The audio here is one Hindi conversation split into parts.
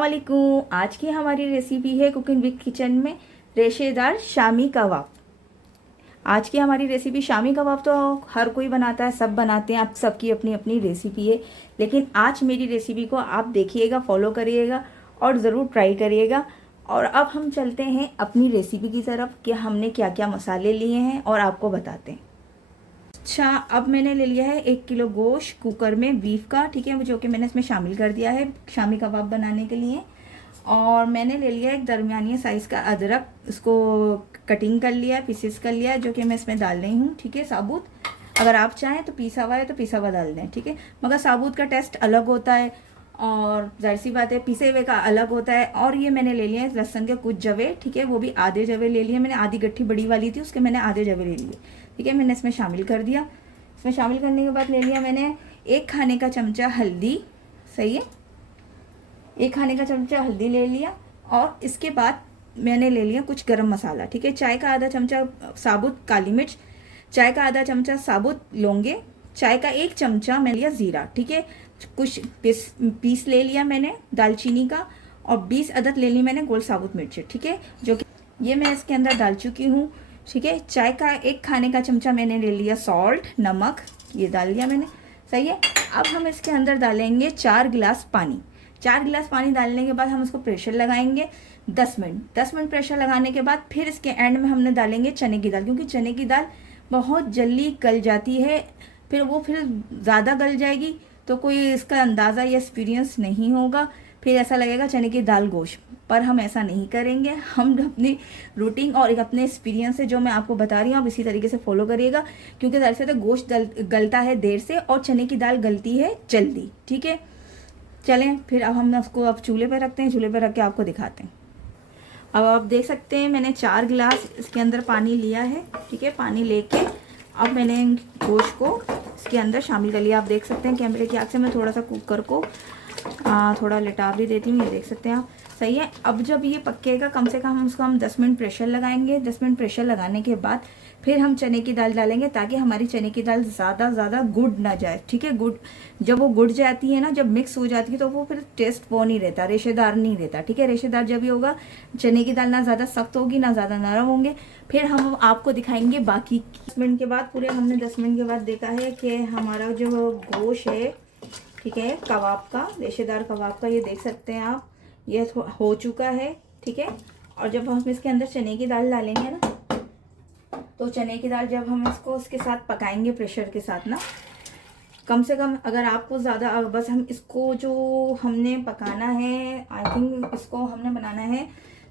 अस्सलाम वालेकुम। आज की हमारी रेसिपी है कुकिंग विद किचन में रेशेदार शामी कबाब। आज की हमारी रेसिपी शामी कबाब तो हर कोई बनाता है, सब बनाते हैं, आप सबकी अपनी अपनी रेसिपी है। लेकिन आज मेरी रेसिपी को आप देखिएगा, फॉलो करिएगा और ज़रूर ट्राई करिएगा। और अब हम चलते हैं अपनी रेसिपी की तरफ कि हमने क्या क्या मसाले लिए हैं और आपको बताते हैं। अच्छा, अब मैंने ले लिया है 1 किलो गोश्त कुकर में बीफ का, ठीक है, जो कि मैंने इसमें शामिल कर दिया है शामी कबाब बनाने के लिए। और मैंने ले लिया एक दरमियानी साइज़ का अदरक, इसको कटिंग कर लिया है, पीसेस कर लिया है, जो कि मैं इसमें डाल रही हूँ, ठीक है, साबुत। अगर आप चाहें तो पीसा हुआ है तो पीसा हुआ डाल दें, ठीक है, मगर साबुत का टेस्ट अलग होता है और जाहिर सी बात है पीसे हुए का अलग होता है। और ये मैंने ले लिए लहसुन के कुछ जवे, ठीक है, वो भी आधे जवे ले लिए मैंने, आधी गट्ठी बड़ी वाली थी उसके मैंने आधे जवे ले लिए, ठीक है, मैंने इसमें शामिल कर दिया। इसमें शामिल करने के बाद ले लिया मैंने 1 खाने का चमचा हल्दी, सही है, 1 खाने का चमचा हल्दी ले लिया। और इसके बाद मैंने ले लिया कुछ गरम मसाला, ठीक है, चाय का आधा चमचा साबुत काली मिर्च, चाय का आधा चमचा साबुत लौंगे, चाय का 1 चमचा मैंने लिया ज़ीरा, ठीक है, कुछ पीस ले लिया मैंने दालचीनी का, और 20 अदद ले ली मैंने गोल साबुत मिर्च, ठीक है, जो कि ये मैं इसके अंदर डाल चुकी हूँ, ठीक है। चाय का 1 खाने का चमचा मैंने ले लिया सॉल्ट, नमक, ये डाल लिया मैंने, सही है। अब हम इसके अंदर डालेंगे 4 गिलास पानी। 4 गिलास पानी डालने के बाद हम इसको प्रेशर लगाएंगे 10 मिनट। 10 मिनट प्रेशर लगाने के बाद फिर इसके एंड में हमने डालेंगे चने की दाल, क्योंकि चने की दाल बहुत जल्दी गल जाती है, फिर ज़्यादा गल जाएगी तो कोई इसका अंदाज़ा या एक्सपीरियंस नहीं होगा, फिर ऐसा लगेगा चने की दाल गोश्त। पर हम ऐसा नहीं करेंगे, हम अपनी रूटीन और एक अपने एक्सपीरियंस से जो मैं आपको बता रही हूँ आप इसी तरीके से फॉलो करिएगा, क्योंकि दरअसल तो गोश्त गलता है देर से और चने की दाल गलती है जल्दी, ठीक है। चलें फिर अब हम उसको अब चूल्हे पर रखते हैं, चूल्हे पर रख के आपको दिखाते हैं। अब आप देख सकते हैं मैंने 4 गिलास इसके अंदर पानी लिया है, ठीक है, पानी लेके अब मैंने गोश्त को इसके अंदर शामिल कर लिया। आप देख सकते हैं कैमरे की आग से मैं थोड़ा सा कुकर को थोड़ा लिटा भी देती हूँ, ये देख सकते हैं आप, सही है। अब जब ये पकेगा कम से कम उसको हम 10 मिनट प्रेशर लगाएंगे। 10 मिनट प्रेशर लगाने के बाद फिर हम चने की दाल डालेंगे, ताकि हमारी चने की दाल ज़्यादा गुड़ ना जाए, ठीक है। गुड़ जब वो गुड़ जाती है ना, जब मिक्स हो जाती है तो वो फिर टेस्ट वो नहीं रहता, रेशेदार नहीं रहता, ठीक है। रेशेदार जब ये होगा, चने की दाल ना ज़्यादा सख्त होगी ना ज़्यादा नरम होंगे। फिर हम आपको दिखाएंगे बाकी 10 मिनट के बाद, पूरे हमने 10 मिनट के बाद देखा है कि हमारा जो गोश्त है, ठीक है, कबाब का, रेशेदार कबाब का, ये देख सकते हैं आप, ये हो चुका है, ठीक है। और जब हम इसके अंदर चने की दाल डालेंगे ना, तो चने की दाल जब हम इसको उसके साथ पकाएंगे प्रेशर के साथ ना, कम से कम अगर आपको ज़्यादा बस हम इसको जो हमने पकाना है, आई थिंक इसको हमने बनाना है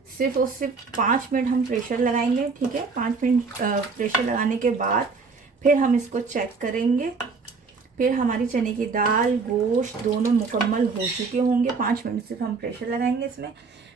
सिर्फ और सिर्फ 5 मिनट हम प्रेशर लगाएंगे, ठीक है। 5 मिनट प्रेशर लगाने के बाद फिर हम इसको चेक करेंगे, फिर हमारी चने की दाल गोश्त दोनों मुकम्मल हो चुके होंगे। 5 मिनट सिर्फ हम प्रेशर लगाएंगे इसमें।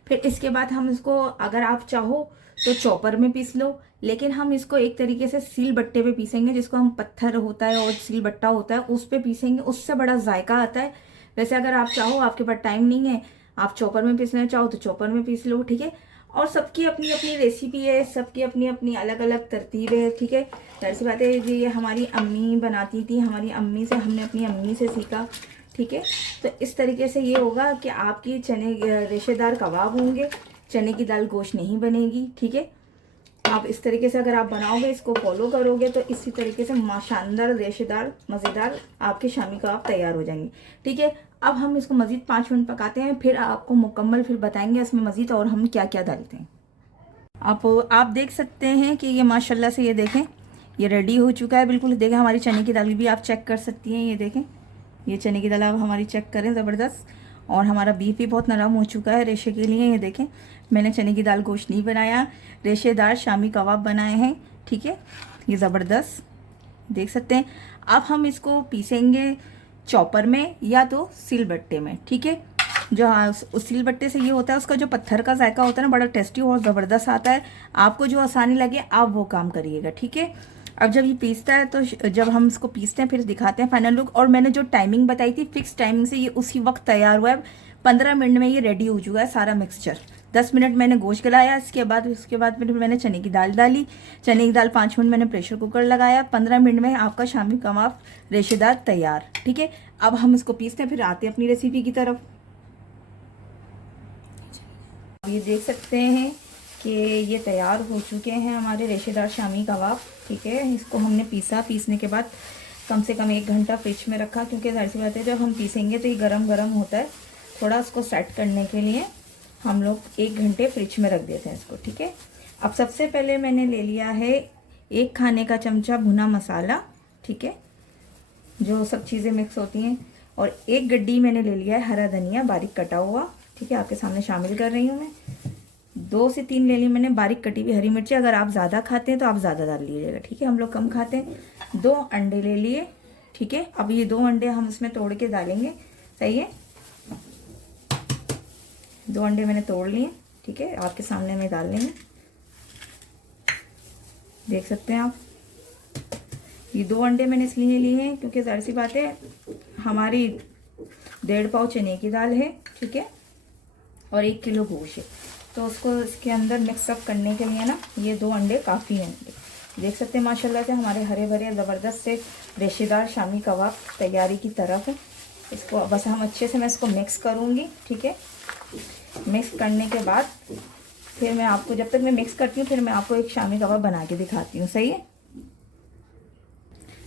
फिर इसके बाद हम इसको, अगर आप चाहो तो चॉपर में पीस लो, लेकिन हम इसको एक तरीके से सील बट्टे पे पीसेंगे, जिसको हम पत्थर होता है और सील बट्टा होता है उस पे पीसेंगे, उससे बड़ा जायका आता है। वैसे अगर आप चाहो, आपके पास टाइम नहीं है, आप चॉपर में पीसना चाहो तो चॉपर में पीस लो, ठीक है। और सबकी अपनी अपनी रेसिपी है, सबकी अपनी अपनी अलग अलग तरतीब है, ठीक है। ऐसी बात है, ये हमारी अम्मी बनाती थी, हमारी अम्मी से हमने अपनी अम्मी से सीखा, ठीक है। तो इस तरीके से ये होगा कि आपकी चने रेशेदार कबाब होंगे, चने की दाल गोश्त नहीं बनेगी, ठीक है। आप इस तरीके से अगर आप बनाओगे, इसको फॉलो करोगे, तो इसी तरीके से शानदार रेशेदार मज़ेदार आपके शामी कबाब तैयार हो जाएंगे, ठीक है। अब हम इसको मज़ीद 5 मिनट पकाते हैं, फिर आपको मुकम्मल फिर बताएंगे इसमें मज़ीद और हम क्या क्या डालते हैं। आप देख सकते हैं कि ये माशाल्लाह से, ये देखें, ये रेडी हो चुका है बिल्कुल। देखें हमारी चने की दाल भी आप चेक कर सकती हैं, ये देखें, ये चने की दाल आप हमारी चेक करें, ज़बरदस्त। और हमारा बीफ भी बहुत नरम हो चुका है रेशे के लिए, ये देखें, मैंने चने की दाल गोश्त नहीं बनाया, रेशेदार शामी कबाब बनाए हैं, ठीक है, ये ज़बरदस्त देख सकते हैं। अब हम इसको पीसेंगे चॉपर में या तो सिलबट्टे में, ठीक है। जो उस सिलबट्टे से ये होता है, उसका जो पत्थर का जायका होता है ना, बड़ा टेस्टी और ज़बरदस्त आता है। आपको जो आसानी लगे आप वो काम करिएगा, ठीक है। अब जब ये पीसता है, तो जब हम इसको पीसते हैं फिर दिखाते हैं फाइनल लुक। और मैंने जो टाइमिंग बताई थी, फिक्स टाइमिंग से ये उसी वक्त तैयार हुआ है। 15 मिनट में ये रेडी हो चुका है सारा मिक्सचर। 10 मिनट मैंने गोश्त गलाया, उसके बाद फिर मैंने चने की दाल डाली, चने की दाल 5 मिनट मैंने प्रेशर कुकर लगाया। 15 मिनट में आपका शामी कबाब रेशेदार तैयार, ठीक है। अब हम इसको पीसते हैं, फिर आते हैं अपनी रेसिपी की तरफ। ये देख सकते हैं कि ये तैयार हो चुके हैं हमारे रेशेदार शामी कबाब। ठीक है, इसको हमने पीसने के बाद कम से कम 1 घंटा फ्रिज में रखा, क्योंकि जाहिर सी बात है जब हम पीसेंगे तो ये गरम गरम होता है। थोड़ा इसको सेट करने के लिए हम लोग 1 घंटे फ्रिज में रख देते हैं इसको। ठीक है, अब सबसे पहले मैंने ले लिया है 1 खाने का चमचा भुना मसाला। ठीक है, जो सब चीज़ें मिक्स होती हैं, और 1 गड्डी मैंने ले लिया है हरा धनिया बारीक कटा हुआ। ठीक है, आपके सामने शामिल कर रही हूँ मैं। 2 से 3 ले ली मैंने बारीक कटी हुई हरी मिर्ची। अगर आप ज़्यादा खाते हैं तो आप ज़्यादा डाल लीजिएगा। ठीक है, हम लोग कम खाते हैं। 2 अंडे ले लिए। ठीक है, अब ये 2 अंडे हम इसमें तोड़ के डालेंगे। सही है, 2 अंडे मैंने तोड़ लिए। ठीक है, आपके सामने में डाल लेंगे। देख सकते हैं आप, ये 2 अंडे मैंने इसलिए लिए हैं क्योंकि ज़ाहिर सी बात है हमारी 1.5 पाव चने की दाल है। ठीक है, और 1 किलो गोश्त है, तो उसको इसके अंदर मिक्सअप करने के लिए ना ये 2 अंडे काफ़ी हैं। देख सकते हैं माशाल्लाह से हमारे हरे भरे ज़बरदस्त से रेशेदार शामी कबाब तैयारी की तरफ है। इसको बस हम अच्छे से मैं इसको मिक्स करूँगी। ठीक है, मिक्स करने के बाद फिर मैं आपको, जब तक मैं मिक्स करती हूँ, फिर मैं आपको एक शामी कबाब बना के दिखाती हूँ। सही है,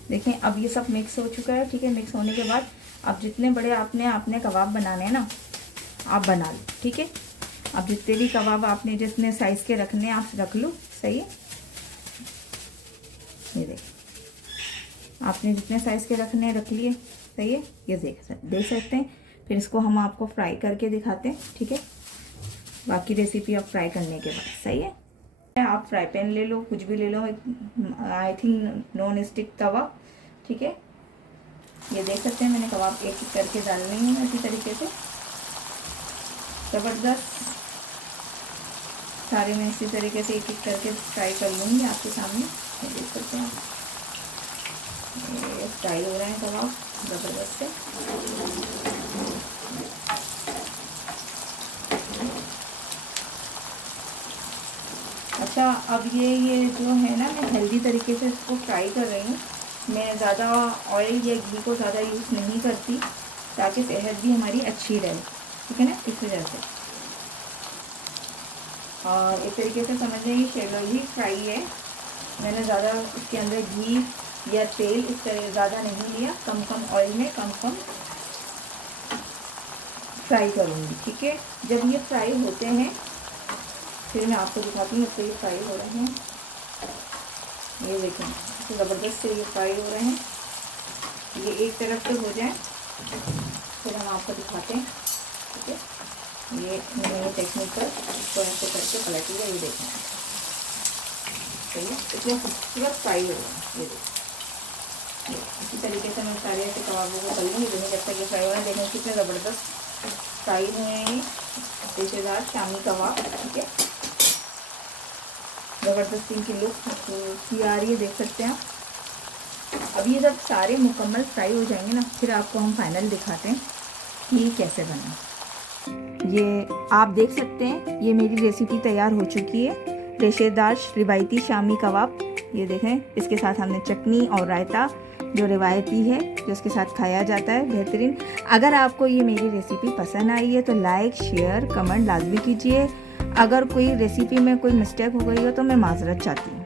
देखें अब ये सब मिक्स हो चुका है। ठीक है, मिक्स होने के बाद अब जितने बड़े आपने कबाब बनाने हैं ना, आप बना लो। ठीक है, अब जितने भी कबाब आपने जितने साइज़ के रखने हैं आप रख लो। सही है, ये देखिए आपने जितने साइज़ के रखने हैं रख लिए। सही है, ये देख सकते हैं। फिर इसको हम आपको फ्राई करके दिखाते हैं। ठीक है, बाकी रेसिपी आप फ्राई करने के बाद। सही है, आप फ्राई पैन ले लो, कुछ भी ले लो, आई थिंक नॉन स्टिक तवा। ठीक है, ये देख सकते हैं मैंने कबाब एक एक करके डाल रही हूँ इसी तरीके से ज़बरदस्त सारे मैं इसी तरीके से एक एक करके फ्राई कर लूँगी आपके सामने। ये देख सकते हैं ये फ्राई हो रहे हैं कबाब ज़बरदस्त से। अच्छा, अब ये जो है ना, मैं हेल्दी तरीके से इसको फ्राई कर रही हूँ। मैं ज़्यादा ऑयल या घी को ज़्यादा यूज़ नहीं करती, ताकि सेहत भी हमारी अच्छी रहे। ठीक है ना, इस वजह से। और एक तरीके से समझ लें शैलो ही फ्राई है। मैंने ज़्यादा इसके अंदर घी या तेल इस तरह ज़्यादा नहीं लिया, कम ऑयल में कम फ्राई करूँगी। ठीक है, जब ये फ्राई होते हैं फिर मैं आपको दिखाती हूँ। तो ये फ्राई हो रहे हैं, ये देखें तो ज़बरदस्त से ये फ्राई हो रहे हैं। ये एक तरफ से हो जाए फिर हम आपको दिखाते हैं। ठीक है, ये मैंने टेक्निक पर इसको ऐसे करके पलट लिया। ये देखें, सही है, इतना खूबसूरत फ्राई हो रहा है। ये देखिए, इसी तरीके से मैं सारे ऐसे कबाबों को तलूँगी जब तक ये फ्राई हो रहा है। देखें कितने ज़बरदस्त फ्राई हुए हैं रेशेदार शामी कबाब। ठीक है, ज़बरदस्त इनकी लुक आ रही है, देख सकते हैं आप। अब ये जब सारे मुकम्मल फ्राई हो जाएंगे ना, फिर आपको हम फाइनल दिखाते हैं कि ये कैसे बना। ये आप देख सकते हैं ये मेरी रेसिपी तैयार हो चुकी है, रेशेदार रिवायती शामी कबाब। ये देखें, इसके साथ हमने चटनी और रायता जो रिवायती है, जो इसके साथ खाया जाता है, बेहतरीन। अगर आपको ये मेरी रेसिपी पसंद आई है तो लाइक शेयर कमेंट लाजमी कीजिए। अगर कोई रेसिपी में कोई मिस्टेक हो गई हो तो मैं माजरत चाहती हूँ।